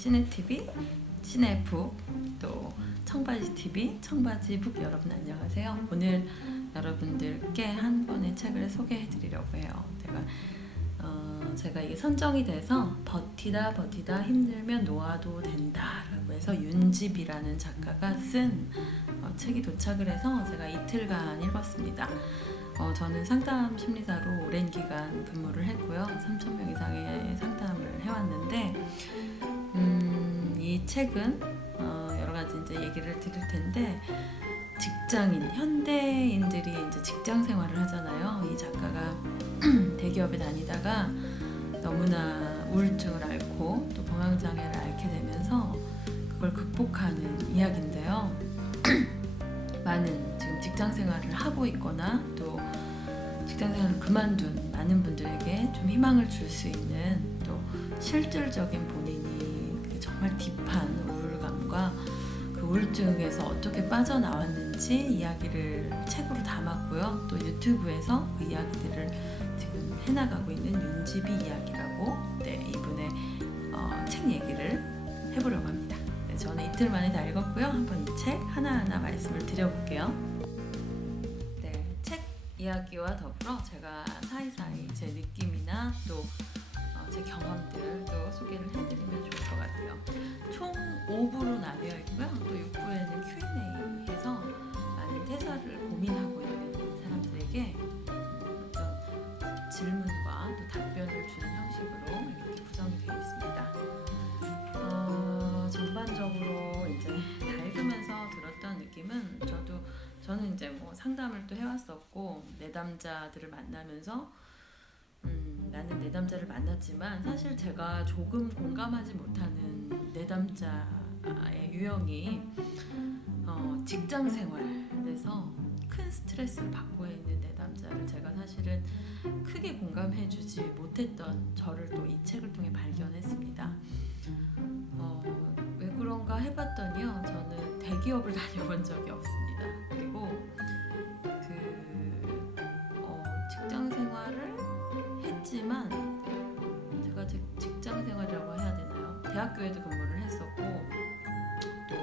시네TV, 시네북, 또 청바지TV, 청바지북 여러분 안녕하세요. 오늘 여러분들께 한 권의 책을 소개해 드리려고 해요. 제가 이게 선정이 돼서 버티다 힘들면 놓아도 된다 라고 해서 윤집이라는 작가가 쓴 책이 도착을 해서 제가 이틀간 읽었습니다. 저는 상담 심리사로 오랜 기간 근무를 했고요. 3,000명 이상의 상담을 해왔는데 이 책은 여러 가지 이제 얘기를 드릴 텐데, 직장인, 현대인들이 이제 직장 생활을 하잖아요. 이 작가가 대기업에 다니다가 너무나 우울증을 앓고 또 공황장애를 앓게 되면서 그걸 극복하는 이야기인데요. 많은 지금 직장 생활을 하고 있거나 또 직장 생활을 그만둔 많은 분들에게 좀 희망을 줄 수 있는, 또 실질적인 본인이 정말 딥한 우울감과 그 우울증에서 어떻게 빠져나왔는지 이야기를 책으로 담았고요. 또 유튜브에서 그 이야기들을 지금 해나가고 있는 윤집이 이야기라고 이분의 책 얘기를 해보려고 합니다. 저는 이틀 만에 다 읽었고요. 한번 이 책 하나하나 말씀을 드려볼게요. 책 이야기와 더불어 제가 사이사이 제 느낌이나 또 제 경험들도 소개를 해드리면 좋을 것 같아요. 총 5부로 나뉘어 있고요. 또 6부에는 Q&A 해서 많은 퇴사를 고민하고 있는 사람들에게 어떤 질문과 또 답변을 주는 형식으로 이렇게 구성이 되어 있습니다. 전반적으로 이제 다 읽으면서 들었던 느낌은, 저는 이제 뭐 상담을 또 해왔었고 내담자들을 만나면서 나는 내담자를 만났지만 사실 제가 조금 공감하지 못하는 내담자의 유형이 직장 생활에서 큰 스트레스를 받고 있는 내담자를 제가 사실은 크게 공감해주지 못했던 저를 또 이 책을 통해 발견했습니다. 왜 그런가 해봤더니요, 저는 대기업을 다녀본 적이 없습니다. 그리고 직장 생활을 했지만, 제가 직장 생활이라고 해야 되나요? 대학교에도 근무를 했었고 또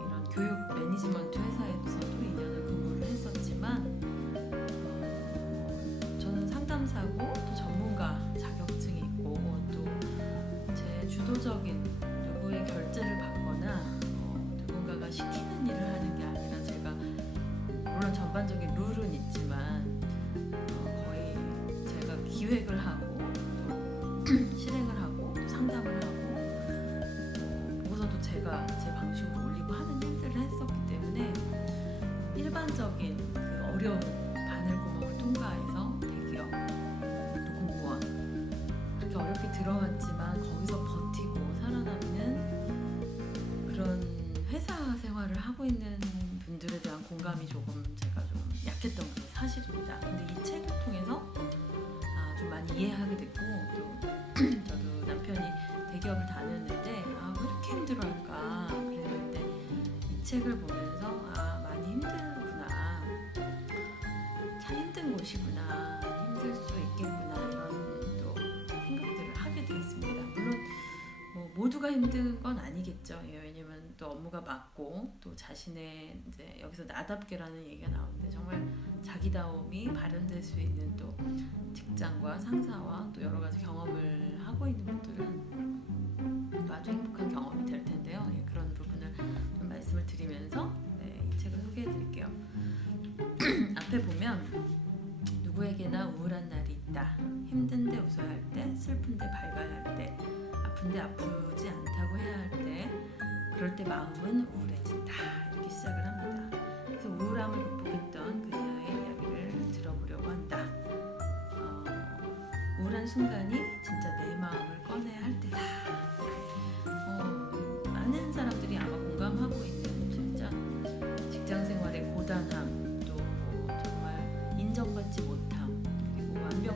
이런 교육 매니지먼트 회사에서도 2년을 근무를 했었지만, 저는 상담사고 또 전문가 자격증이 있고 또 제 주도적인 누구의 결제를 받거나 누군가가 시키는 일을 하는 게 아니라, 제가 물론 전반적인 룰은 있지만 거의 제가 기획을 하고 또 실행을 하고 또 상담을 하고 보고서도 제가 제 방식으로 올리고 하는 일들을 했었기 때문에, 일반적인 그 어려운 바늘구멍을 통과해서 대기업 또 공무원 그렇게 어렵게 들어왔지만 거기서 버티고 살아남는 그런 회사 생활을 하고 있는 분들에 대한 공감이 조금 제가 좀 약했던 게 사실입니다. 근데 이 책을 통해서 좀 많이 이해하게 됐고, 또 저도 남편이 대기업을 다녔는데 왜 이렇게 힘들어할까 그랬는데, 이 책을 보면서 많이 힘들구나, 참 힘든 곳이구나, 힘들 수 있겠구나, 이런 또 생각들을 하게 되었습니다. 물론 모두가 힘든 건 아니겠죠. 왜냐면 또 업무가 많고 또 자신의 이제 여기서 나답게라는 얘기가 나오는데, 정말 자기다움이 발현될 수 있는 또 직장과 상사와 또 여러 가지 경험을 하고 있는 분들은 아주 행복한 경험이 될 텐데요. 그런 부분을 좀 말씀을 드리면서 이 책을 소개해 드릴게요. 앞에 보면, 누구에게나 우울한 날이 있다. 힘든데 웃어야 할 때, 슬픈데 밝아야 할 때, 아픈데 아프지 않다고 해야 할 때, 그럴 때 마음은 우울해진다. 이렇게 시작을 합니다. 그래서 우울함을 극복했던 그녀의 이야기를 들어보려고 한다. 우울한 순간이 진짜 내 마음을 꺼내야 할 때다. 많은 사람들이 아마 공감하고 있는, 진짜 직장 생활의 고단함, 또 정말 인정받지 못함, 그리고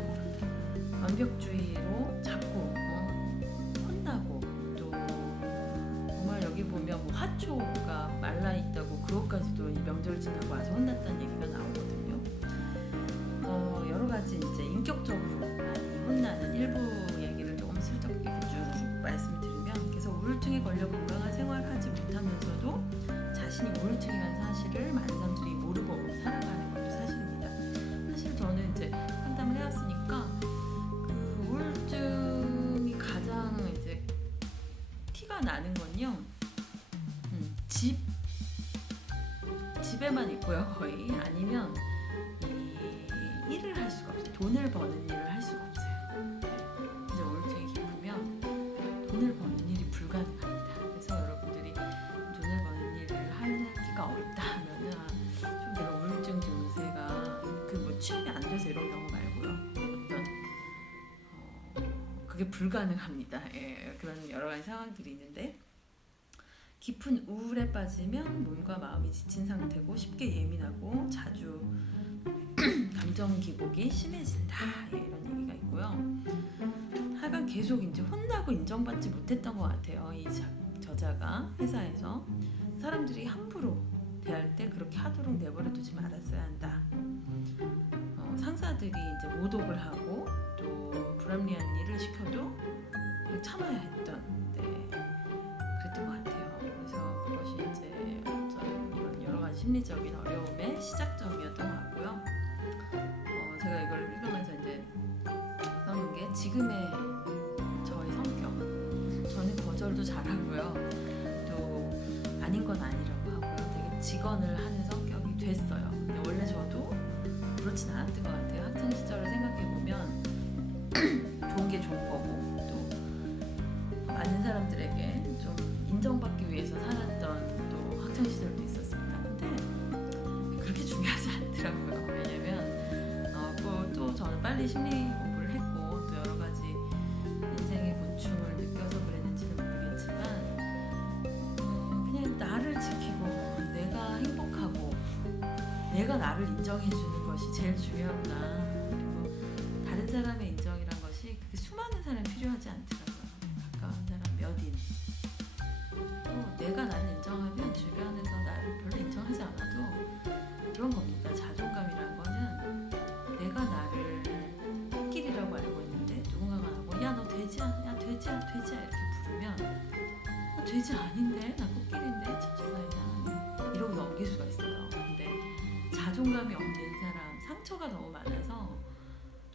완벽주의로 자꾸 혼나고, 또 정말 여기 보면 화초가 말라 있다고 그것까지도 이 명절 지나고 와서 혼났다는 얘기가 나오거든요. 여러 가지 이제 인격적으로 많이 혼나는 일부 얘기를 조금 슬쩍 이렇게 쭉 말씀을 드리면, 그래서 우울증에 걸려 건강한 생활을 하지 못하면서도 자신이 우울증이라는 사실을 많은 사람들이 모르고 살아가는 것도 사실입니다. 사실 저는 이제 상담을 해왔으니까 그 우울증이 가장 이제 티가 나는 건요, 집에만 있고요, 거의. 아니면 이 일을 할 수가 없어요. 돈을 버는 일을 할 수가 없어요. 이제 우울증이 깊으면 돈을 버는 일이 불가능합니다. 그래서 여러분들이 돈을 버는 일을 하기가 어렵다 하면은 좀 내가 우울증 증세가 그 뭐 취업이 안 돼서 이런 경우 말고요. 그게 불가능합니다. 예, 그런 여러 가지 상황들이 있는데, 깊은 우울에 빠지면 몸과 마음이 지친 상태고 쉽게 예민하고 자주 감정 기복이 심해진다. 예, 이런 얘기가 있고요. 하여간 계속 이제 혼나고 인정받지 못했던 것 같아요. 이 저자가 회사에서 사람들이 함부로 대할 때 그렇게 하도록 내버려두지 말았어야 한다. 상사들이 이제 모독을 하고 또 불합리한 일을 시켜도 그냥 참아야 했던, 그랬던 것 같아요. 그래서 그것이 이제 어떤 이런 여러 가지 심리적인 어려움의 시작점이었던 것 같고요. 제가 이걸 읽으면서 이제 써놓은 게, 지금의 저의 성격, 저는 거절도 잘하고요, 또 아닌 건 아니라고 하고요, 되게 직언을 하는 성격이 됐어요. 근데 원래 저도 그렇진 않았던 것 같아요. 학창 시절을 생각해 보면 좋은 게 좋은 거고, 또 많은 사람들에게 좀 인정받기 위해서 살았던 또 학창 시절도 있었습니다. 근데 그렇게 중요하지 않더라고요. 왜냐면 또 저는 빨리 심리 공부를 했고 또 여러 가지 인생의 고충을 느껴서 그랬는지는 모르겠지만, 그냥 나를 지키고 내가 행복하고 내가 나를 인정해주는 것이 제일 중요하구나. 그리고 다른 사람의 인정이란 것이 그렇게 수많은 사람이 필요하지 않더라고요. 가까운 사람 몇인. 또 내가 나를 인정하면 주변에서 나를 별로 인정하지 않아도 그런 겁니다. 자존감이라는 거는 내가 나를 코끼리라고 알고 있는데 누군가가 나보고 야 너 돼지야, 야 돼지야, 돼지야 이렇게 부르면 나 돼지 아닌데, 나 코끼리인데, 세상에 이러고 넘길 수가 있어요. 근데 자존감이 없는 사람, 상처가 너무 많아서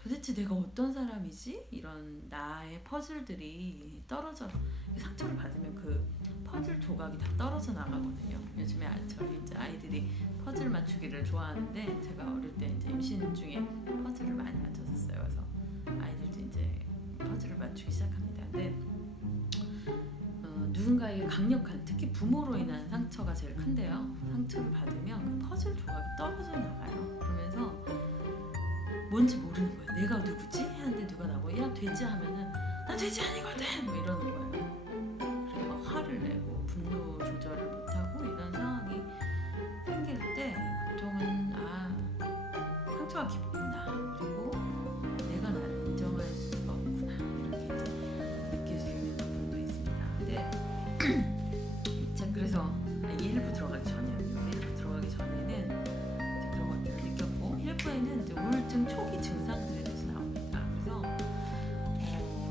도대체 내가 어떤 사람이지? 이런 나의 퍼즐들이 떨어져, 상처를 받으면 그 퍼즐 조각이 다 떨어져 나가거든요. 요즘에 저희 이제 아이들이 퍼즐 맞추기를 좋아하는데, 제가 어릴 때 이제 임신 중에 퍼즐을 많이 맞췄었어요. 그래서 아이들도 이제 퍼즐을 맞추기 시작합니다. 근데 누군가에게 강력한, 특히 부모로 인한 상처가 제일 큰데요. 상처를 받으면 그 퍼즐 조각이 떨어져 나가요. 그러면서 뭔지 모르는 거예요. 내가 누구지? 하는데 누가 나보고 야 돼지 하면은 나 돼지 아니거든! 뭐 이러는 거예요. 그리고 막 화를 내고 분노 조절을 못하고 이런 상황이 생길 때 보통은 상처가 깊구나, 그리고 내가 나를 인정할 수가 없구나, 이렇게 느낄 수 있는 부분도 있습니다. 근데 그래서 일부 들어가기 전에는 그런 것들을 느꼈고, 1부에는 이제 우울증 초기 증상들에 대해서 나옵니다. 그래서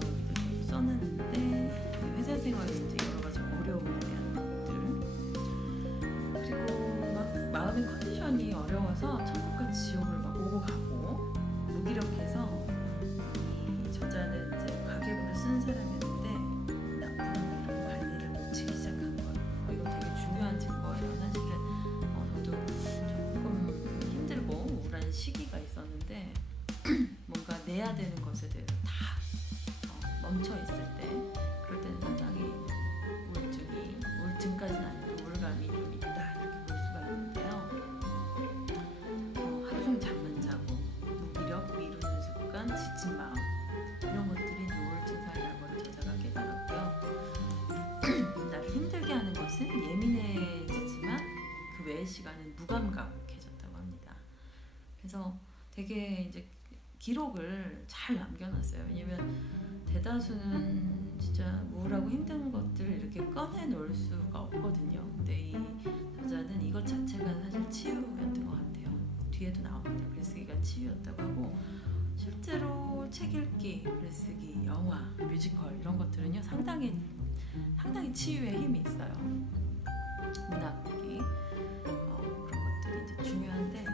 여기도 저도 써놨는데, 회사 생활에 이제 여러 가지 어려움에 대한 것들, 그리고 막 마음의 컨디션이 어려워서 천국과 지옥을 막 오고 가고, 무기력해서 이 저자는 이제 가계부를 쓰는 사람이었는데 나쁜 이런 관리를 놓치기 시작한 거예요. 이거 되게 중요한 증거예요. 사실은 저도 조금 힘들고 우울한 시기가 있었는데 뭔가 내야 되는 것에 대해서 다 멈춰 있을 때, 그럴 때는 상당히 우울증까지는 아니고 우울감이 좀 있다, 이렇게 볼 수가 있는데요. 하루 종일 잠만 자고 무기력, 미루는 습관, 지친 마음, 이런 것들이 우울증 사이라는 걸 저자가 깨달았고요. 나를 힘들게 하는 것은 예민해지지만 그 외의 시간은 무감각해졌다고 합니다. 그래서 되게 이제 기록을 잘 남겨놨어요. 왜냐면 대다수는 진짜 우울하고 힘든 것들을 이렇게 꺼내놓을 수가 없거든요. 근데 이 저자는 이것 자체가 사실 치유였던 것 같아요. 뒤에도 나옵니다. 글쓰기가 치유였다고 하고, 실제로 책 읽기, 글쓰기, 영화, 뮤지컬 이런 것들은요 상당히 치유에 힘이 있어요. 문학이 그런 것들이 이제 중요한데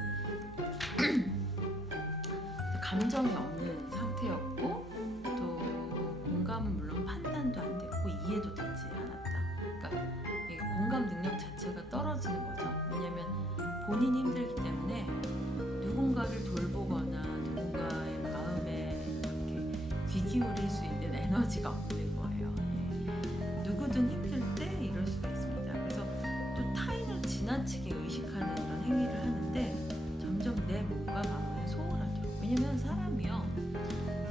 감정이 없는 상태였고 또 공감은 물론 판단도 안 됐고 이해도 되지 않았다. 그러니까 이 공감 능력 자체가 떨어지는 거죠. 왜냐하면 본인이 힘들기 때문에 누군가를 돌보거나 누군가의 마음에 이렇게 귀 기울일 수 있는 에너지가 없는 거예요. 예. 누구든 힘들 때 이럴 수가 있습니다. 그래서 또 타인을 지나치게 의식하는 이런 행위를 하는데 점점 내 몸과 마음을 소홀하도록. 왜냐면 사람이요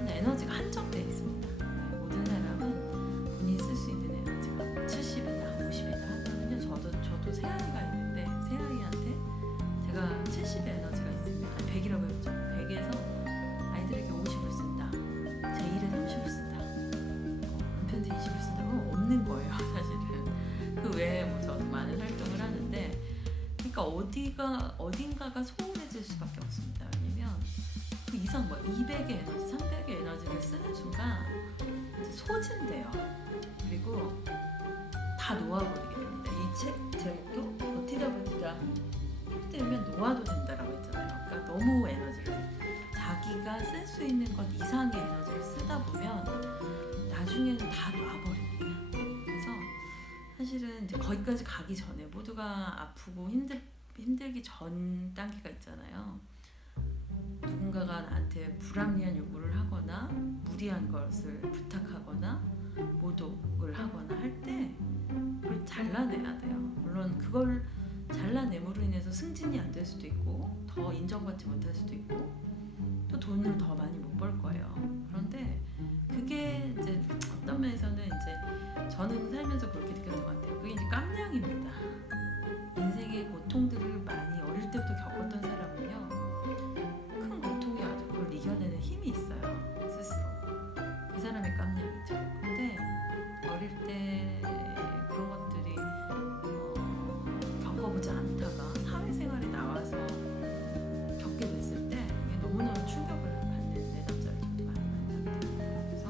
에너지가 한정되어 있습니다. 네, 모든 사람은 본인이 쓸 수 있는 에너지가 70이나 50이나 한다면요. 저도 새아이가 있는데 새아이한테 제가 70의 에너지가 있습니다. 100이라고 했죠. 100에서 아이들에게 50을 쓴다. 제 일에 30을 쓴다. 남편한테 20을 쓴다. 그건 없는 거예요. 사실은. 그 외에 뭐 저도 많은 활동을 하는데 그러니까 어딘가가 소홀해질 수밖에 없습니다. 왜냐면 그 이상 뭐 200의 에너지, 300의 에너지를 쓰는 순간 이제 소진돼요. 그리고 다 놓아버리게 됩니다. 이 책 제목도 버티다 힘들면 놓아도 된다라고 했잖아요. 그러니까 너무 에너지를 자기가 쓸 수 있는 것 이상의 에너지를 쓰다 보면 나중에는 다 놔버립니다. 그래서 사실은 이제 거기까지 가기 전에 모두가 아프고 힘들기 전 단계가 있잖아요. 누군가가 나한테 불합리한 요구를 하거나 무리한 것을 부탁하거나 모독을 하거나 할 때 그걸 잘라내야 돼요. 물론 그걸 잘라냄으로 인해서 승진이 안 될 수도 있고 더 인정받지 못할 수도 있고 또 돈을 더 많이 못 벌 거예요. 그런데 그게 이제 어떤 면에서는 이제 저는 살면서 그렇게 느꼈던 것 같아요. 그게 이제 깜냥입니다. 인생의 고통들을 많이 어릴 때부터 겪었던 사람은요 큰 고통이 와도 그걸 이겨내는 힘이 있어요. 스스로. 그 사람의 깜냥이죠. 근데 어릴 때 그런 것들이 겪어보지 않다가 사회생활에 나와서 겪게 됐을 때 이게 너무너무 충격을 받는 내담자를 저도 많이 만납니다. 그래서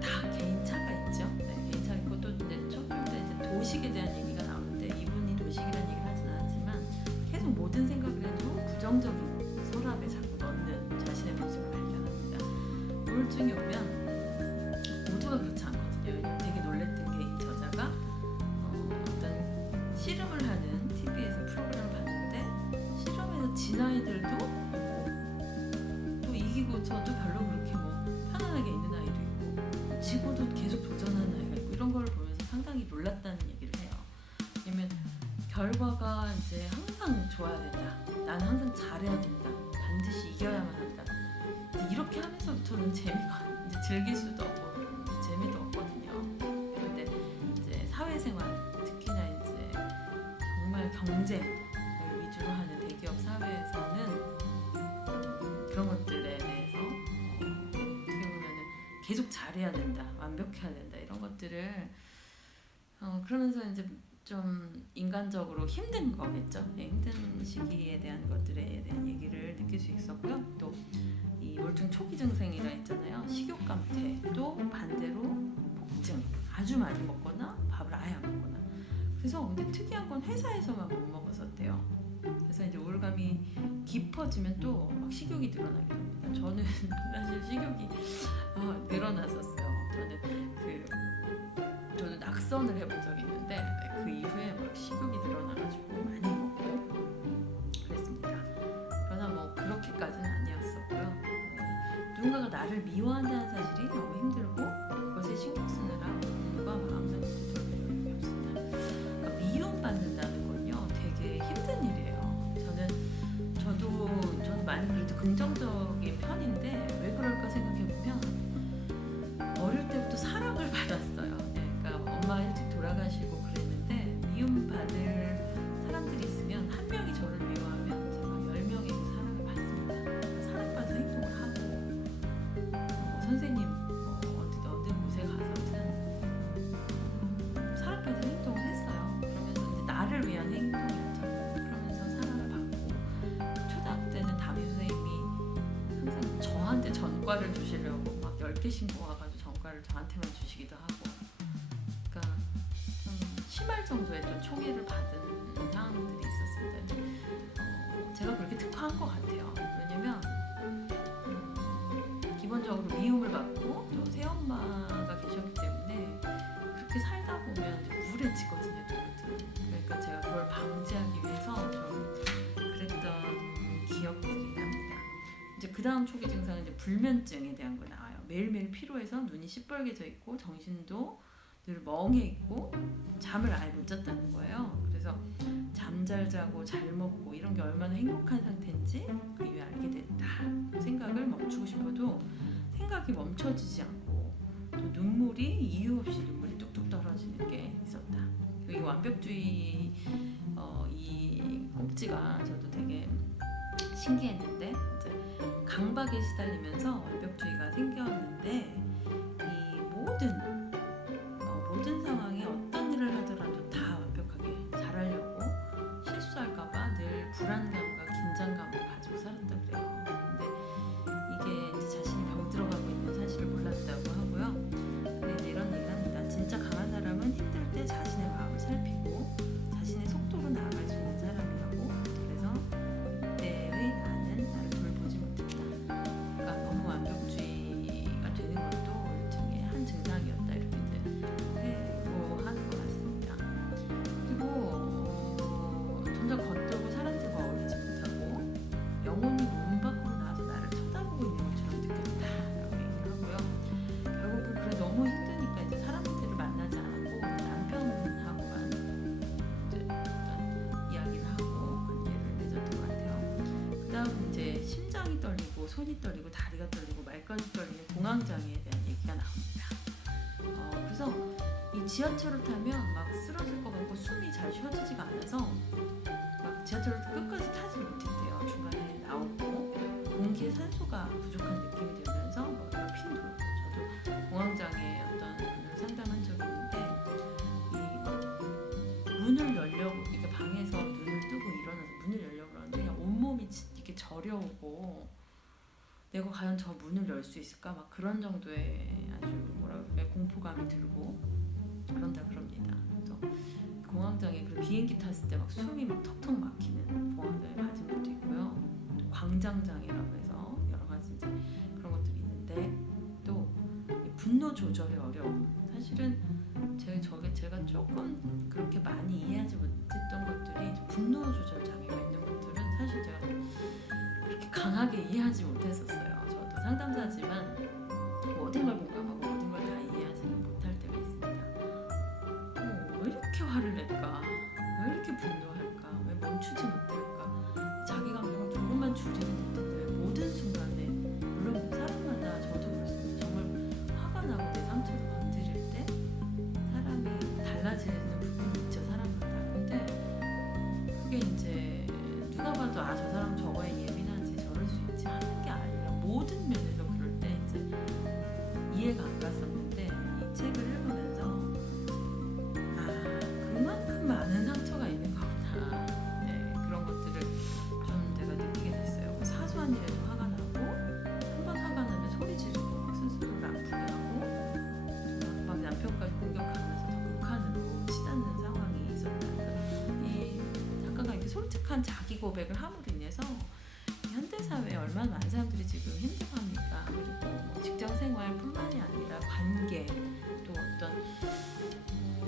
다 개인차가 있죠. 네, 개인차가 있고 또 이제 좀 이제 도식에 대한 얘기가 나오는데 이분이 도식이라는 얘기를 하진 않았지만 계속 모든 생각을 해도 부정적인 서랍에 자꾸 넣는 자신의 모습을 발견합니다. 우울증이 오면 모두가 그렇지 않거든요. 되게 놀랬던 게 이 저자가 어떤 씨름을 하는 TV에서 프로그램을 봤는데 씨름에서 진 아이들도 또 이기고서도 별로 그렇게 뭐 편안하게 있는 아이도 있고 지고도 계속 도전하는 아이가 있고 이런 걸 보면서 상당히 놀랐다는 얘기를 해요. 왜냐면 결과가 이제 항상 좋아야 된다. 나는 항상 잘해야 된다. 반드시 이겨야만 한다. 이렇게 하면서부터는 재미가 이제 즐길 수도 없고 재미도 없거든요. 그런데 이제 사회생활 특히나 이제 정말 경쟁을 위주로 하는 대기업 사회에서는 그런 것들에 대해서 어떻게 보면은 계속 잘해야 된다, 완벽해야 된다 이런 것들을 그러면서 이제 좀 인간적으로 힘든 거겠죠. 네, 힘든 시기에 대한 것들에 대한 얘기를 느낄 수 있었고요. 또 이 우울증 초기 증상이라 했잖아요. 식욕감퇴도 반대로 폭증, 아주 많이 먹거나 밥을 아예 안 먹거나. 그래서 근데 특이한 건 회사에서만 못 먹었었대요. 그래서 이제 우울감이 깊어지면 또 막 식욕이 늘어나게 됩니다. 저는 사실 식욕이 늘어났었어요. 저는 낙선을 해본 적이 있는데 그 이후에 막 식욕이 늘어나가지고 많이 먹고 그랬습니다. 그러나 뭐 그렇게까지는 아니었었고요. 누군가가 나를 미워한다는 사실이 너무 힘들고 그것에 신경 쓰느라 몸과 마음 상태를 돌볼 여력이 없습니다. 그러니까 미움받는다는 건요 되게 힘든 일이에요. 저는 많이 그래도 긍정적인 편인데 왜 그럴까 생각해보면 어릴 때부터 사랑을 받았어요. 그러니까 엄마 일찍 돌아가시고 그랬는데 미움받을 사람들이 있으면 한 명이 저를 미워하면 제가 10명에게 사랑을 받습니다. 사랑받은 행동을 하고 선생님 어느 곳에 가서든 사랑받은 행동을 했어요. 그러면서 이제 나를 위한 행동이었죠. 그러면서 사랑을 받고 초등학교 때는 담임 선생님이 전과를 주시려고 막 10개씩 모아가지고 전과를 저한테만 주시기도 하고, 그러니까 좀 심할 정도의 좀 총애를 받은 상황들이 있었습니다. 근데 제가 그렇게 특화한 것 같아요. 왜냐면 기본적으로 미움을 받고 또 새엄마가 계셨기 때문에 그렇게 살다 보면 우울해지거든요, 누구든. 그러니까 제가 그걸 방지하기 위해서 좀 그랬던 기억들이 납니다. 이제 그 다음 초기 증상은 이제 불면증에 대한 거 나와요. 매일매일 피로해서 눈이 시뻘개져 있고 정신도 늘 멍해 있고 잠을 아예 못 잤다는 거예요. 그래서 잠 잘 자고 잘 먹고 이런 게 얼마나 행복한 상태인지 그 이후에 알게 됐다. 생각을 멈추고 싶어도 생각이 멈춰지지 않고 또 눈물이 이유 없이 눈물이 뚝뚝 떨어지는 게 있었다. 이 완벽주의 이 꼭지가 저도 되게 신기했는데, 이제 강박에 시달리면서 완벽주의가 생겼는데 이 모든 상황에 어떤 일을 하더라도 다 완벽하게 잘하려고 실수할까봐 늘 불안감과 긴장감을 가지고 살았다 그래요. 근데 이게 이제 자신이 병들어가고 있는 사실을 몰랐다고 하고요. 근데 이제 이런 얘기를 합니다. 진짜 강한 사람은 힘들 때 자신의 마음을 살피고 자신의 속도로 나아갈 수 있는 사람이라고. 그래서 이때의 나는 나를 돌보지 못했다. 그러니까 너무 완벽주의가 되는 것도 일종의 한 증상이었다, 이렇게들 해고하는 것 같습니다. 그리고 점점 겉돌고 사람들과 어울리지 못하고 영혼이 몸 밖으로 나와서 나를 쳐다보고 있는 것처럼 느꼈다라고 얘기를 하고요. 결국은 그래 너무 힘드니까 이제 사람들을 만나지 않았고 남편하고만 이제 어떤 이야기를 하고 관계를 맺었던 것 같아요. 그 다음 이제 심장이 떨리고 손이 떨리고 다리가 떨리고 말까지 떨리는 공황장애에 대한 얘기가 나옵니다. 그래서 이 지하철을 타면 막 쓰러질 것 같고 숨이 잘 쉬어지지가 않아서 막 지하철을 끝까지 타지 못했대요. 중간에 나오고 공기에 산소가 부족한 느낌이 들면서 머리가 핑 돌고. 저도 공황장애 어떤 분을 상담한 적이 있는데 이 문을 열려고 이렇게 방에서 눈을 뜨고 일어나서 문을 열려고 그러는데 그냥 온몸이 이렇게 저려오고 내가 과연 저 문을 열 수 있을까 막 그런 정도의 아주 뭐라 그래 공포감이 들고 그런다 그럽니다. 그래서 공황장애, 그리고 비행기 탔을 때 막 숨이 막 턱턱 막히는 공황장애 맞은 것도 있고요. 또 광장장애라고 해서 여러 가지 이제 그런 것들이 있는데, 또 분노 조절의 어려움. 사실은 제가 조금 그렇게 많이 이해하지 못했던 것들이 분노 조절 장애가 있는 것들은 사실 제가 그렇게 강하게 이해하지 못했었어요. 저도 상담사지만 모든 걸 공감하고 모든 걸 다 이해하지는 못할 때가 있습니다. 왜 이렇게 화를 낼까? 왜 이렇게 분노할까? 왜 멈추지 못할까? 자기 감정을 조금만 줄이는 듯한데 왜 모든 순간에, 물론 사람마다 저도 그렇습니다. 정말 화가 나고 내 상처를 건드릴 때 사람이 달라지는 부분이 있죠, 사람마다. 근데 그게 이제 누가 봐도 저 사람 저거에 예민하지 저럴 수 있지 하는 게 아니라 모든 면에서 그럴 때 이제 이해가 안 갔었는데 이 책을 읽으면서 그만큼 많은 상처가 있는 거구나. 네, 그런 것들을 좀 내가 느끼게 됐어요. 사소한 일에도 화가 나고 한 번 화가 나면 소리 지르고 막 스스로를 아프게 하고 막 남편까지 공격하면서 더 극한으로 치닫는 상황이 있었다. 이 작가가 이렇게 솔직한 자기 고백을 함으로 인해서 현대사회에 얼마나 많은 사람들이 지금 힘들어합니까? 그리고 뭐 직장생활뿐만이 아니라 관계, 또 어떤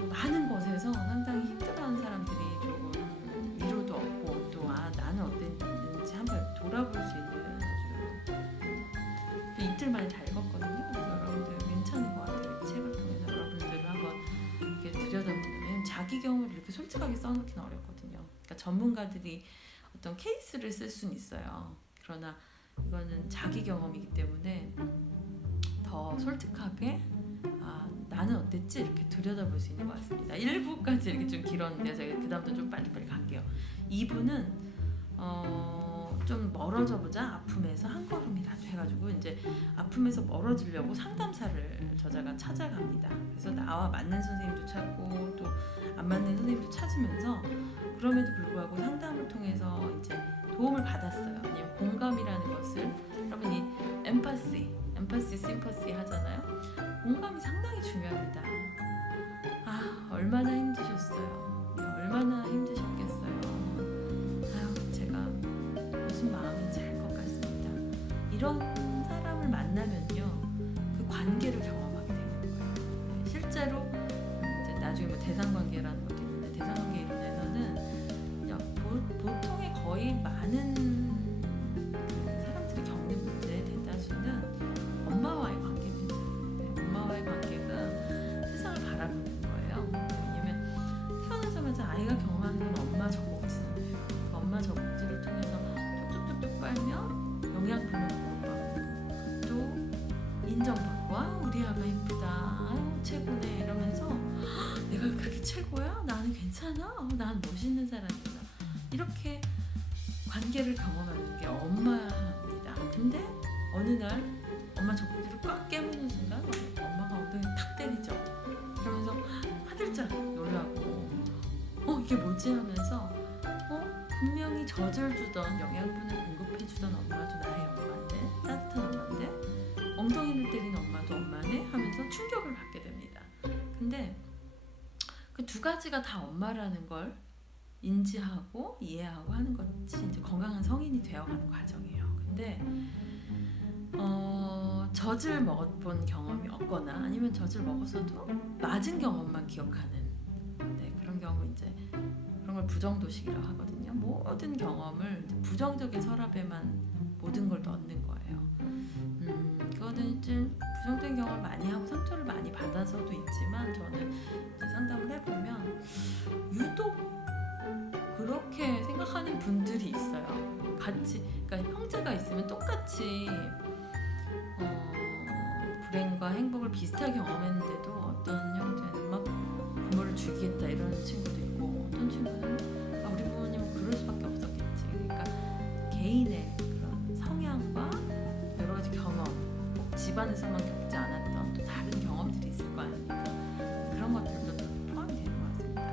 많은 것에서 상당히 힘들어하는 사람들이 조금 위로도 얻고 또 나는 어땠는지 한번 돌아볼 수 있는 아주 이틀 만에 다 읽었거든요. 그래서 여러분들 괜찮은 것 같아요. 이 책을 통해서 여러분들을 한번 이렇게 들여다보면 자기 경험을 이렇게 솔직하게 써놓기는 어렵거든요. 그러니까 전문가들이 어떤 케이스를 쓸 수는 있어요. 그러나 이거는 자기 경험이기 때문에 더 솔직하게 나는 어땠지? 이렇게 들여다볼 수 있는 것 같습니다. 1부까지 이렇게 좀 길었는데 제가 그 다음부터 좀 빨리빨리 갈게요. 2부는 좀 멀어져 보자, 아픔에서 한 걸음이라도 해가지고 이제 아픔에서 멀어지려고 상담사를 저자가 찾아갑니다. 그래서 나와 맞는 선생님도 찾고 또 안 맞는 선생님도 찾으면서 그럼에도 불구하고 상담을 통해서 이제 도움을 받았어요. 왜냐면 공감이라는 것을, 여러분 이 엠파시, 이런 사람을 만나면요, 그 관계를 경험하게 되는 거예요. 실제로 이제 나중에 뭐 대상관계라는 것도 있는데, 대상관계 이론에서는 그냥 보통의 거의 많은 그 사람들이 겪는 문제의 대다수는 엄마와의 관계 문제인데, 엄마와의 관계가 세상을 바라보는 거예요. 왜냐면 태어나자마자 아이가 경험하는 건 엄마 젖먹지잖아요. 그 엄마 젖먹지를 통해서 뚝뚝뚝뚝 빨면 영양분을 먹어받고, 또 인정받고, 아, 우리 아가 이쁘다, 아유 최고네 이러면서 내가 그렇게 최고야? 나는 괜찮아? 나는 멋있는 사람이구나. 이렇게 관계를 경험하는 게 엄마입니다. 근데 어느 날 엄마 젖먹지를 꽉 깨무는 순간 엄마가 엉덩이 탁 때리죠. 그러면서 화들짝 놀라고 이게 뭐지 하면서 분명히 젖을 주던, 영양분을 공급해주던 엄마도 나의 엄마인데, 따뜻한 엄마인데, 엉덩이를 때린 엄마도 엄마네 하면서 충격을 받게 됩니다. 근데 그 두 가지가 다 엄마라는 걸 인지하고 이해하고 하는 것이 이제 건강한 성인이 되어가는 과정이에요. 근데 젖을 먹어본 경험이 없거나 아니면 젖을 먹었어도 맞은 경험만 기억하는, 그런 경우 이제 그런 걸 부정도식이라고 하거든요. 모든 경험을 부정적인 서랍에만 모든 걸 넣는 거예요. 그거는 좀 부정적인 경험을 많이 하고 상처를 많이 받아서도 있지만, 저는 상담을 해보면 유독 그렇게 생각하는 분들이 있어요. 같이, 그러니까 형제가 있으면 똑같이 불행과 행복을 비슷하게 경험했는데도 어떤 형제는 막 부모를 죽이겠다 이러는 친구도 있고, 어떤 친구는 우리 부모님은 그럴 수밖에 없었겠지. 그러니까 개인의 그런 성향과 여러 가지 경험, 꼭 집안에서만 겪지 않았던 또 다른 경험들이 있을 거 아닙니까? 그런 것들도 포함이 되는 것 같습니다.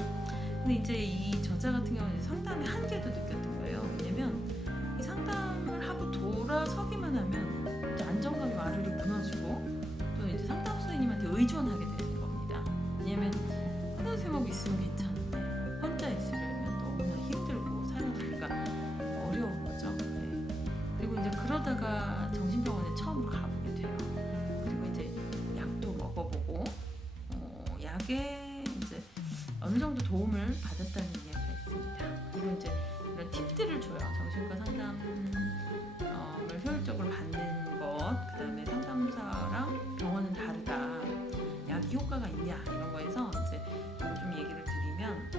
근데 이제 이 저자 같은 경우는 상담의 한계도 느꼈던 거예요. 왜냐면 이 상담을 하고 돌아서기만 하면 이제 안정감이 와르르 무너지고, 또 이제 상담 선생님한테 의존하게 되는 겁니다. 왜냐면 상담 선생님하고 있으면 괜찮은데 혼자 있으려면 너무나 힘들고 살아가기가 어려운 거죠. 네. 그리고 이제 그러다가 정신병원에 처음으로 가보게 돼요. 그리고 이제 약도 먹어보고 약에 이제 어느 정도 도움을 받았다는 이야기가 있습니다. 그리고 이제 이런 팁들을 줘요. 정신과 상담을 효율적으로 받는 것, 그 다음에 상담사랑 병원은 다르다, 약이 효과가 있냐, 이런 거에서 이제 좀 얘기를 드리면,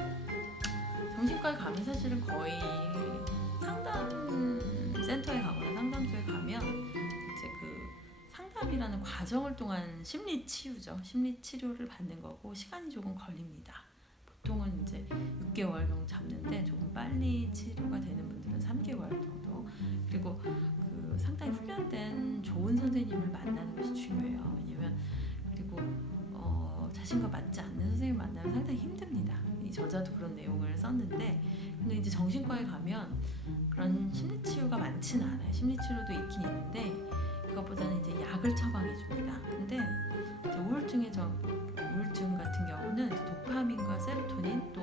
정신과에 가면 사실은 거의 상담센터에 가거나 상담소에 가면 이제 그 상담이라는 과정을 통한 심리 치유죠. 심리 치료를 받는 거고, 시간이 조금 걸립니다. 보통은 이제 6개월 정도 잡는데, 조금 빨리 치료가 되는 분들은 3개월 정도. 그리고 그 상당히 훈련된 좋은 선생님을 만나는 것이 중요해요. 왜냐면 그리고 자신과 맞지 않는 선생님을 만나면 상당히 힘듭니다. 이 저자도 그런 내용을 썼는데, 근데 이제 정신과에 가면 그런 심리 치유가 많지는 않아요. 심리 치료도 있긴 있는데 그것보다는 이제 약을 처방해 줍니다. 근데 이제 우울증 같은 경우는 도파민과 세로토닌, 또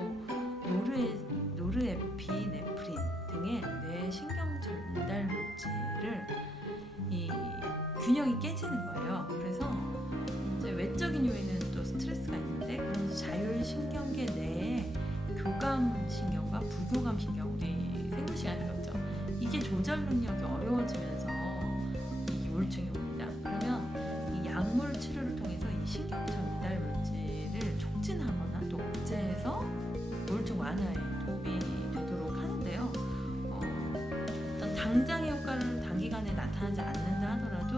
노르에피네프린 등의 뇌 신경 전달 물질을 이 균형이 깨지는 거예요. 그래서 이제 외적인 요인은 또 스트레스가 있는데, 그러면서 자율신경계 내에 교감신경과 부교감신경, 우리 생물시간이 없죠. 이게 조절 능력이 어려워지면서 이 우울증이 옵니다. 그러면 이 약물 치료를 통해서 이 신경 전달 물질을 촉진하거나 또 억제해서 우울증 완화에 도움이 되도록 하는데요. 어떤 당장의 효과를 단기간에 나타나지 않는다 하더라도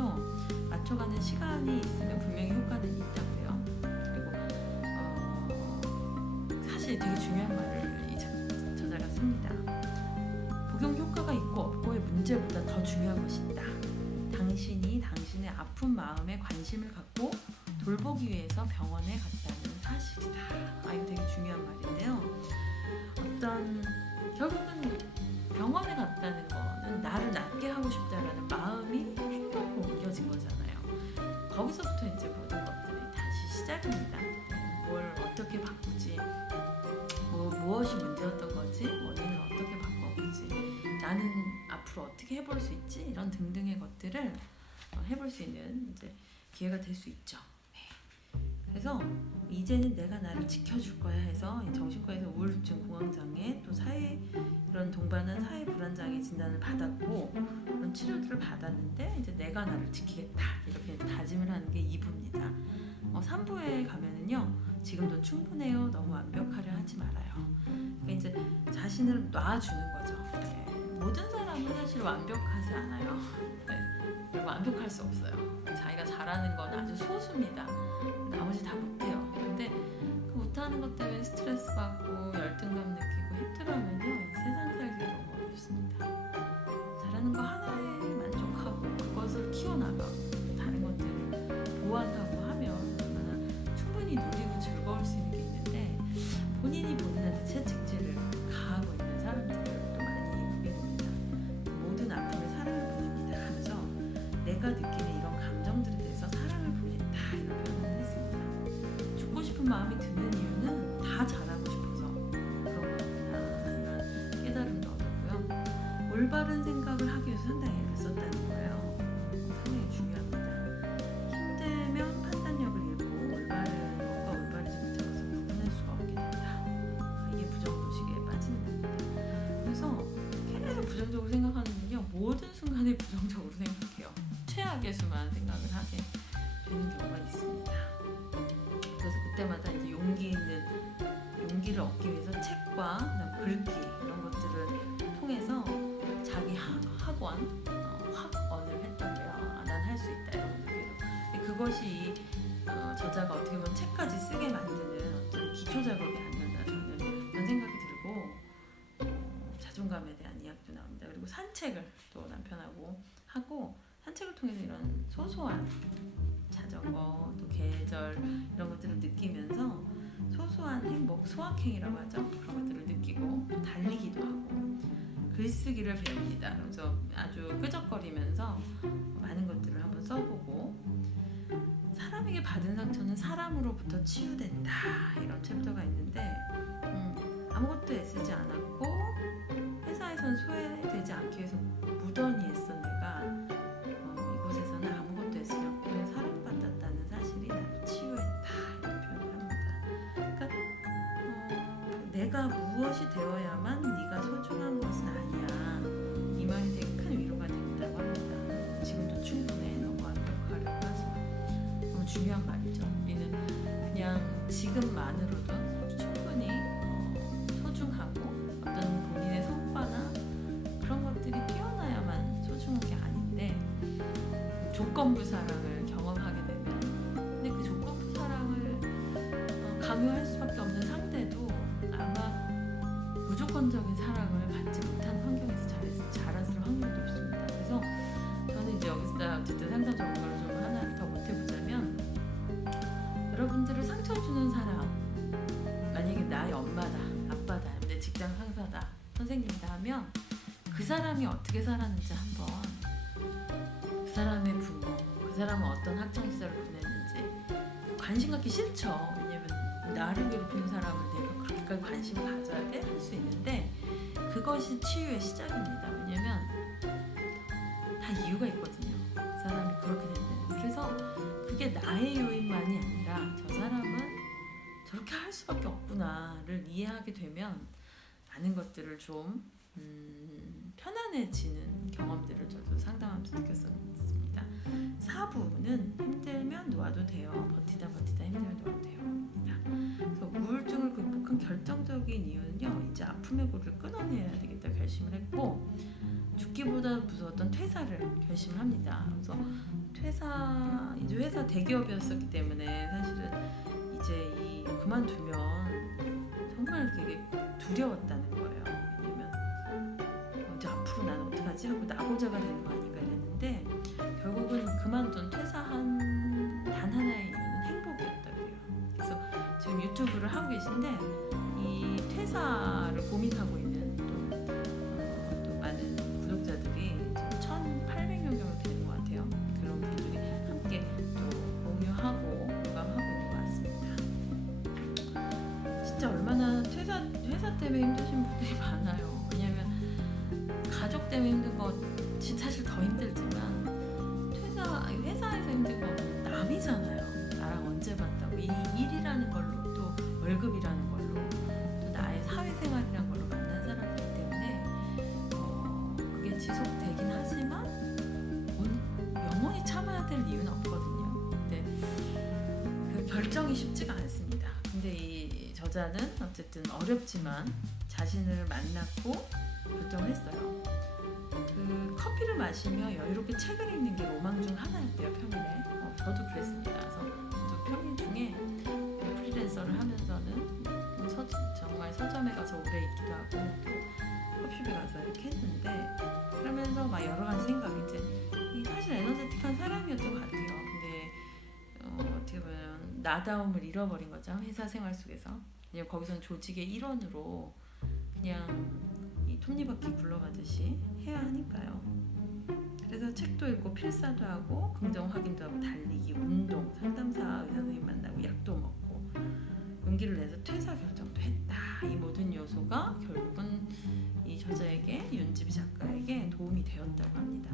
맞춰가는 시간이 있으면 분명히 효과는 있다고요. 그리고 사실 되게 중요한 말을 이 저자가 씁니다. 복용 효과가 있고 없고의 문제보다 더 중요한 것이 있다. 당신이 당신의 아픈 마음에 관심을 갖고 돌보기 위해서 병원에 갔다는 사실이다. 이거 되게 중요한 말인데요. 결국은 병원에 갔다는 거는 나를 낫게 하고 싶다라는 마음이 행동으로 옮겨진 거잖아요. 거기서부터 이제 모든 것들이 다시 시작입니다. 뭘 어떻게 바꾸지, 무엇이 문제였던 거지, 원인을 어떻게 바꿔보지, 나는 앞으로 어떻게 해볼 수 있지? 이런 등등의 것들을 해볼 수 있는 이제 기회가 될 수 있죠. 그래서 이제는 내가 나를 지켜줄 거야 해서 정신과에서 우울증 공황장애 또 사회 이런 동반한 사회 불안장애 진단을 받았고 그런 치료들을 받았는데 이제 내가 나를 지키겠다 이렇게 다짐을 하는 게 2부입니다. 3부에 가면은요 지금도 충분해요 너무 완벽하려 하지 말아요. 그러니까 이제 자신을 놔주는 거죠. 네. 모든 사람은 사실 완벽하지 않아요. 네. 그리고 완벽할 수 없어요. 자기가 잘하는 건 아주 소수입니다. 나머지 다 못해요. 근데 그 못하는 것 때문에 스트레스 받고 열등감 느끼고 힘들어하면요 이 세상 살기가 너무 어렵습니다. 잘하는 거 하나에 만족하고 그것을 키워나가고 다른 것들을 보완하고 하면 얼마나 충분히 누리고 즐거울 수 있는 게 있는데 본인이 본인한테 채찍질을 가하고 있는 사람들을 또 많이 보게 됩니다. 모든 아픔에 사랑을 보냅니다 하면서 내가 느끼는 이런 감정들에 대해서 사랑을 보냈다 이런 표현을 했습니다. 죽고 싶은 마음이 드는 이유는 다 잘하고 싶어서 그런 거구나 이런 깨달음도 얻었고요. 올바른 생각을 하기 위해서 상당히 애를 썼다는 거예요. 상당히 중요합니다. 힘들면 판단력을 잃고 올바른 것과 올바르지 못한 것을 구분할 수가 없게 된다. 이게 부정도식에 빠지는 겁니다. 그래서 계속 부정적으로 생각하는군요. 모든 순간에 부정적으로 생각해요. 최악의 수만 생각을 하게 되는 경우가 있습니다. 그래서 그때마다 이제 용기를 얻기 위해서 책과 그다음 글귀 이런 것들을 통해서 자기 학원을 했다고요. 난 할 수 있다 이런 것들. 그것이 저자가 어떻게 보면 책까지 쓰게 만드는 어떤 기초 작업이 아니었나 저는 그런 생각이 들고 자존감에 대한 이야기도 나옵니다. 그리고 산책을 또 남편하고 하고 산책을 통해서 이런 소소한 자전거 또 계절 이런 것들을 느끼면서 소소한 행복 소확행이라고 하죠. 그런 것들을 느끼고 또 달리기도 하고 글쓰기를 배웁니다. 그래서 아주 끄적거리면서 많은 것들을 한번 써보고 사람에게 받은 상처는 사람으로부터 치유된다 이런 챕터가 있는데 아무것도 애쓰지 않았고 회사에선 소외되지 않기 위해서 무던히 애쓴 내가 이곳에서는 아무것도 애쓰려고 그냥 사랑받았다는 사실이 나를 치유했다 이런 표현을 합니다. 그러니까 내가 무엇이 되어야만 네가 소중한 것은 아니야 이 말이 되게 큰 위로가 된다고 합니다. 지금도 충분해 너무 완벽하려고 하지 마. 너무 중요한 말이죠. 우리는 그냥 지금만으로도 충분히 소중하고 어떤 본인의 성과나 그런 것들이 피어나야만 소중한 게 아닌데 조건부 사랑을 경험하게 되면 근데 그 조건부 사랑을 강요할 수밖에 없는 상대도 아마 무조건적인 사랑을 받지 못한 환경에서 자랐을 확률이 높습니다. 그래서 저는 이제 여기서 어쨌든 상담 전문가로 좀 하나 더 못해보자면 여러분들을 상처 주는 사람 만약에 나의 엄마다 아빠다 내 직장 상사다 선생님이다 하면 그 사람이 어떻게 살았는지 한번 그 사람의 부모 그 사람은 어떤 학창시절을 보냈는지 관심 갖기 싫죠. 왜냐면 나를 괴롭히는 사람을 내가 그렇게까지 관심을 가져야 돼? 할 수 있는데 그것이 치유의 시작입니다. 왜냐면 다 이유가 있거든요. 그 사람이 그렇게 됐는데 그래서 그게 나의 요인만이 아니라 저 사람은 저렇게 할 수밖에 없구나를 이해하게 되면 많은 것들을 좀 편안해지는 경험들을 저도 상담하면서 느꼈습니다. 4부는 힘들면 놓아도 돼요. 버티다 힘들면 놓아도 돼요. 그래서 우울증을 극복한 결정적인 이유는요. 이제 아픔의 고리를 끊어내야 되겠다 결심을 했고 죽기보다 무서웠던 퇴사를 결심합니다. 그래서 이제 회사 대기업이었었기 때문에 사실은 이제 그만두면 정말 되게 두려웠다는 거예요. 왜냐면 이제 앞으로 나는 어떡하지 하고 낙오자가 되는 거 아닌가 이랬는데 결국은 그만둔 퇴사한 단 하나의 이유는 행복이었다고 해요. 그래서 지금 유튜브를 하고 계신데 이 퇴사를 고민하고 있는 또 많은 구독자들이 지금 1,800명 정도 되는 것 같아요. 그런 분들이 함께 또 공유하고 공감하고 있는 것 같습니다. 진짜 얼마나 회사 때문에 힘드신 분들이 많아요. 왜냐면 가족 때문에 힘든 거 사실 더 힘들지만 회사에서 힘든 건 남이잖아요. 나랑 언제 봤다고 이 일이라는 걸로 또 월급이라는 걸로 또 나의 사회생활이라는 걸로 만난 사람이기 때문에 그게 지속되긴 하지만 영원히 참아야 될 이유는 없거든요. 근데 그 결정이 쉽지가 않습니다. 근데 이 저자는 어쨌든 어렵지만 자신을 만났고 결정을 했어요. 그 커피를 마시며 여유롭게 책을 읽는 게 로망 중 하나였대요, 평일에. 저도 그랬습니다. 그래서 저도 평일 중에 프리랜서를 하면서는 정말 서점에 가서 오래 있기도 하고 또 커피숍에 가서 이렇게 했는데, 그러면서 막 여러 가지 생각이 이제 사실 에너제틱한 사람이었던 것 같아요. 근데 어떻게 보면 나다움을 잃어버린 거죠, 회사 생활 속에서. 그냥 거기서는 조직의 일원으로 그냥 이 톱니바퀴 굴러가듯이 해야 하니까요. 그래서 책도 읽고 필사도 하고 긍정 확인도 하고 달리기, 운동, 상담사, 의사 선생님 만나고 약도 먹고 용기를 내서 퇴사 결정도 했다. 이 모든 요소가 결국은 이 저자에게, 윤지비 작가에게 도움이 되었다고 합니다.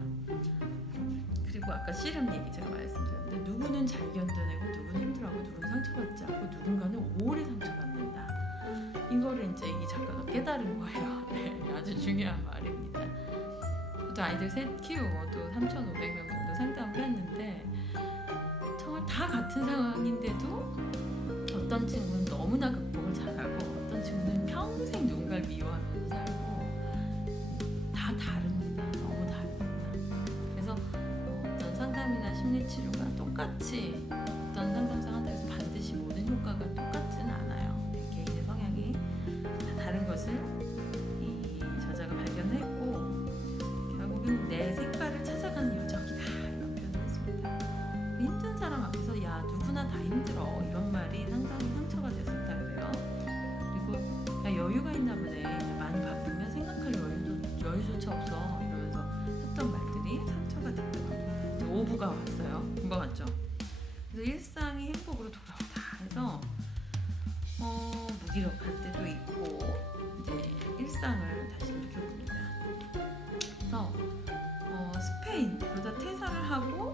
그리고 아까 씨름 얘기 제가 말씀드렸는데, 누구는 잘 견뎌내고 누구는 힘들어하고 누구는 상처받지 않고 누군가는 오래 상처받는다. 이거를 이제 이 작가가 깨달은 거예요. 네, 아주 중요한 말입니다. 저도 아이들 셋 키우고 또 3,500명 정도 상담을 했는데 정말 다 같은 상황인데도 어떤 친구는 너무나 극복을 잘하고 어떤 친구는 평생 누군가를 미워하면서 살고 다 다릅니다. 너무 다릅니다. 그래서 어떤 상담이나 심리치료가 똑같이 어떤 상담사 한다고 해서 반드시 모든 효과가 똑같지는 않아요. 개인의 성향이 다 다른 것을 이 저자가 발견했고 결국은 내 색깔을 찾아가는 여정이다, 이런 표현을 했습니다. 힘든 사람 앞에서 야 누구나 다 힘들어 이런 말이 상당히 상처가 됐었다 그래요. 그리고 야 여유가 있나 보네, 많이 바쁘면 생각할 여유조차 없어 이러면서 했던 말들이 상처가 됐다고 합니다. 오부가 왔어요. 금방 왔죠. 그래서 일상이 행복으로 돌아오다 해서 무기력할 때도 있고 이제 일상을 다시 느껴봅니다. 그래서 스페인, 그러다 퇴사를 하고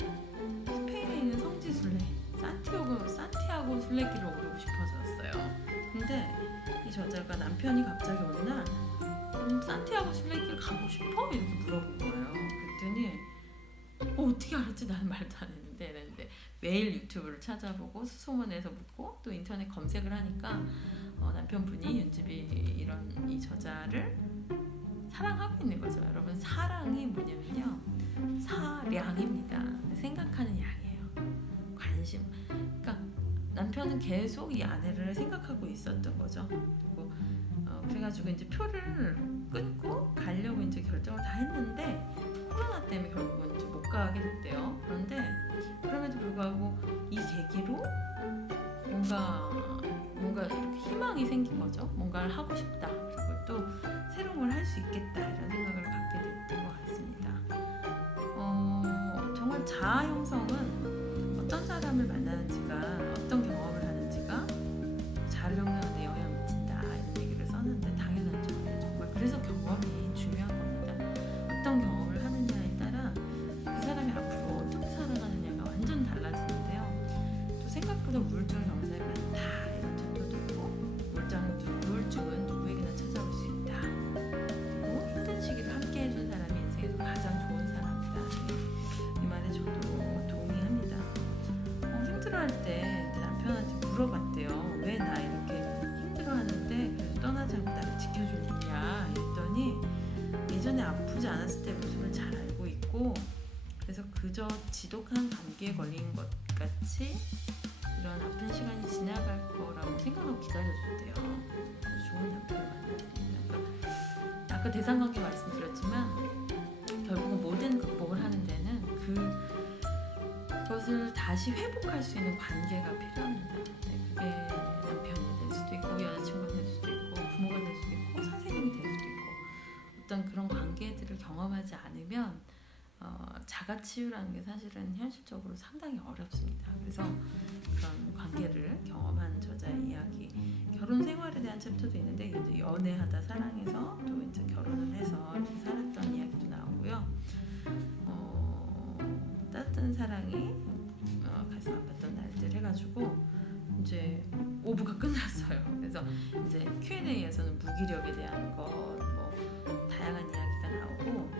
스페인에 있는 성지 순례 산티아고 순례길을 오르고 싶어졌어요. 근데 이 저자가 남편이 갑자기 어느 날 산티아고 순례길 가고 싶어? 이렇게 물어본 거예요. 그랬더니 어떻게 알았지? 나는 말도 안 했는데 이랬는데 매일 유튜브를 찾아보고 수소문해서 묻고 또 인터넷 검색을 하니까 남편분이 윤지비 이런 이 저자를 사랑하고 있는 거죠. 여러분, 사랑이 뭐냐면요, 사량입니다. 생각하는 양이에요. 관심. 그러니까 남편은 계속 이 아내를 생각하고 있었던 거죠. 그리고 그래가지고 이제 표를 끊고 가려고 이제 결정을 다 했는데 코로나 때문에 결국은 이제 못 가게 됐대요. 그런데 그럼에도 불구하고 이 계기로 뭔가 이렇게 희망이 생긴 거죠. 뭔가를 하고 싶다. 그리고 또 새로운 걸 할 수 있겠다, 이런 생각을 갖게 됐던 것 같습니다. 정말 자아 형성은 어떤 사람을 만나는지가, 어떤 경험을 하는지가 자아 형성에 영향을 미친다, 이런 얘기를 썼는데 당연하죠. 정말 그래서 경험이 중요한 겁니다. 어떤 경험을 하느냐에 따라 그 사람이 앞으로 어떻게 살아가느냐가 완전 달라지는데요. 또 생각보다 우울증 경험이 많다, 이런 챕터도 있고, 우울증은 누구에게나 찾아올 수 있다. 그리고 힘든 시기를 함께 해준 사람이 인생에서 가장 좋은 사람이다. 이 말에 저도 동의합니다. 힘들어할 때 남편한테 물어봤대요. 왜 나 이렇게 힘들어하는데 그래도 떠나지 않고 나를 지켜주느냐 이랬더니 예전에 아프지 않았을 때 모습을 잘 알고 있고, 그래서 그저 지독한 감기에 걸린 것 같이 이런 아픈 시간이 지나갈 거라고 생각하고 기다려준대요. 좋은 남편을 만났습니다. 그러니까 아까 대상관계 말씀드렸지만 결국은 모든 극복을 하는 데는 그것을 다시 회복할 수 있는 관계가 필요합니다. 그게 남편이 될 수도 있고 여자친구가 될 수도 있고 부모가 될 수도 있고 선생님이 될 수도 있고, 어떤 그런 관계들을 경험하지 않으면 자가치유라는 게 사실은 현실적으로 상당히 어렵습니다. 그래서 그런 관계를 경험한 저자의 이야기, 결혼 생활에 대한 챕터도 있는데 이제 연애하다 사랑해서 또 이제 결혼을 해서 이렇게 살았던 이야기도 나오고 있고요. 따뜻한 사랑이 가슴 아팠던 날들 해가지고 이제 5부가 끝났어요. 그래서 이제 Q&A에서는 무기력에 대한 것, 뭐 다양한 이야기가 나오고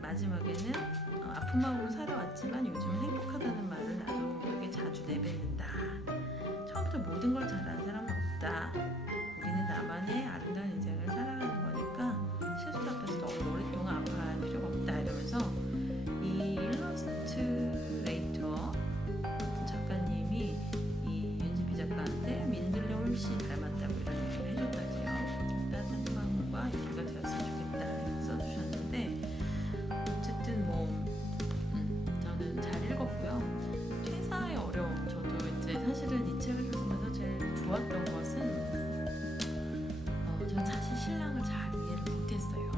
마지막에는 아픈 마음으로 살아왔지만 요즘은 행복하다는 말을 나도 모르게 자주 내뱉는다. 처음부터 모든 걸 잘하는 사람은 없다. 우리는 나만의 아름다운 인생을 살아가는 거니까 실수 앞에서 너무 오랫동안 아파할 필요가 없다. 이러면서 이 일러스트레이터 작가님이 이 윤지비 작가한테 민들레 훨씬 닮았다고 이런 얘기를 해줬다지요. 따뜻한 마음과 얘기가 되었으면 좋겠다 이렇게 써주셨는데 어쨌든 저는 잘 읽었고요. 퇴사의 어려움, 저도 이제 사실은 이 책을 읽으면서 제일 좋았던 것은 저는 사실 신랑을 잘 이해를 못했어요.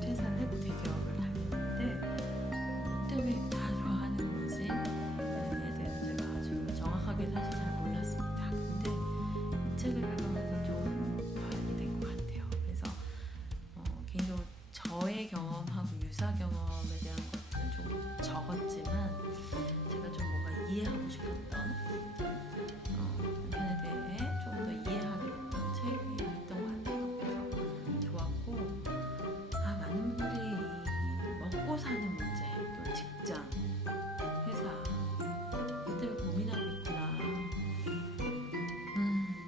퇴사를 했고 대기업을 다녔는데 때문에 다 좋아하는 거지 에 대해서 제가 아주 정확하게 사실 잘 몰랐습니다. 근데 이 책을 읽으면서 좀 더 알게 된 것 같아요. 그래서 개인적으로 저의 경험하고 유사 경험에 대한 것들은 좀 적었지만 제가 좀 뭔가 이해하고 싶었던 남편에 대해 조금 더 이해하게 됐던 책이었던 것 같아요. 그래서 좋았고 많은 분들이 이 먹고 사는 문제, 또 직장, 회사 그 때문에 고민하고 있구나.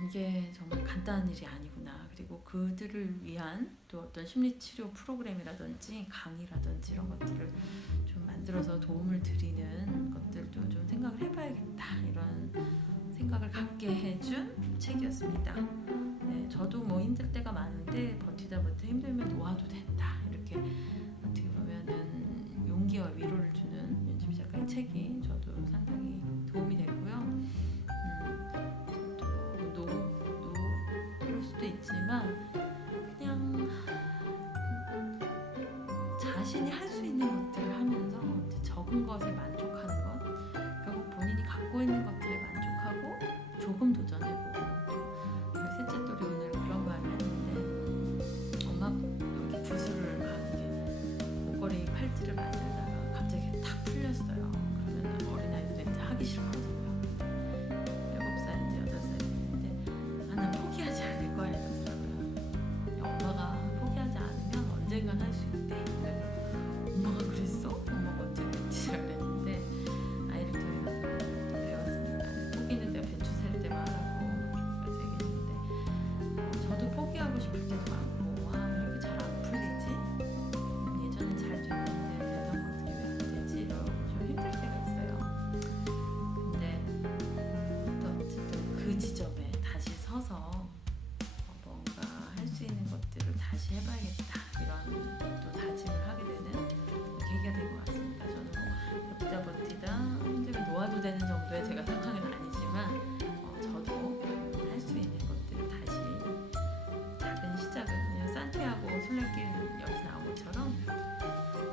이게 정말 간단한 일이 아니구나. 그리고 그들을 위한 또 어떤 심리치료 프로그램이라든지 강의라든지 이런 것들을 좀 만들어서 도움을 드리는 것들도 좀 생각을 해봐야겠다. 이런 생각을 갖게 해준 책이었습니다. 네, 저도 뭐 힘들 때가 많은데 버티다 힘들면 놓아도 된다. 이렇게 어떻게 보면은 용기와 위로를 주는 윤지비 작가의 책이 저도 상당히 도움이 됐고요. 그럴 수도 있지만 그냥 자신이 할 수 있는 것들을 하면서 이제 적은 것에 만족하는 것, 결국 본인이 갖고 있는 것들에 만족하고 조금 도전해보고 저희 셋째 딸이 오늘 그런 말을 했는데 엄마 여기 붓을 막 이렇게 목걸이 팔찌를 만들다가 갑자기 탁 풀렸어요. 그러면 어린아이들은 이제 하기 싫거든요. 7살인지 8살인지 됐는데 난 포기하지 않을 거야 이러더라고요. 엄마가 포기하지 않으면 언젠간 할 수 있대. 그래서 엄마가 그랬어? 엄마가 언제 그랬지? 그랬는데 아이를 통해서 배웠습니다. 포기는 내가 벤추 살릴 때만 하라고 그렇게까지 얘기했는데 저도 포기하고 싶을 때도 많고 왜 이렇게 잘 안 풀리지? 예전엔 잘 됐는데 되던 것들이 왜 안 되지? 이러고 좀 힘들 때가 있어요. 근데 또 어쨌든 그 지점에 다시 서서 뭔가 할 수 있는 것들을 다시 해봐야겠다 이런 또 다짐을 하게 되는 계기가 된 것 같습니다. 저는 뭐 버티다 힘들면 놓아도 되는 정도의 제가 상황은 아니지만 저도 할 수 있는 것들을 다시 작은 시작을 그냥 산티아고 순례길 여기서 나온 것처럼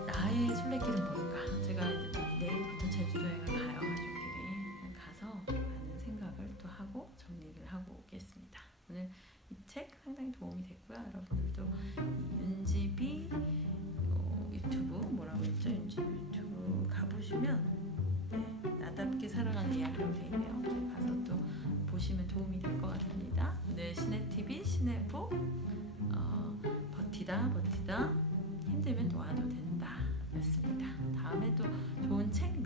나의 순례길은 뭘까? 제가 이제 내일부터 제주도 여행을 가요. 가족끼리 가서 많은 생각을 또 하고 정리를 하고 오겠습니다. 오늘 이 책 상당히 도움이 됐고요. 여러분들도 윤지비 유튜브 뭐라고 했죠? 윤지비 유튜브 가보시면 나답게 살아가는 이야기라고 되어 있네요. 가서 또 보시면 도움이 될 것 같습니다. 오늘 시네TV 시네보 버티다 힘들면 놓아도 된다 였습니다. 다음에 또 좋은 책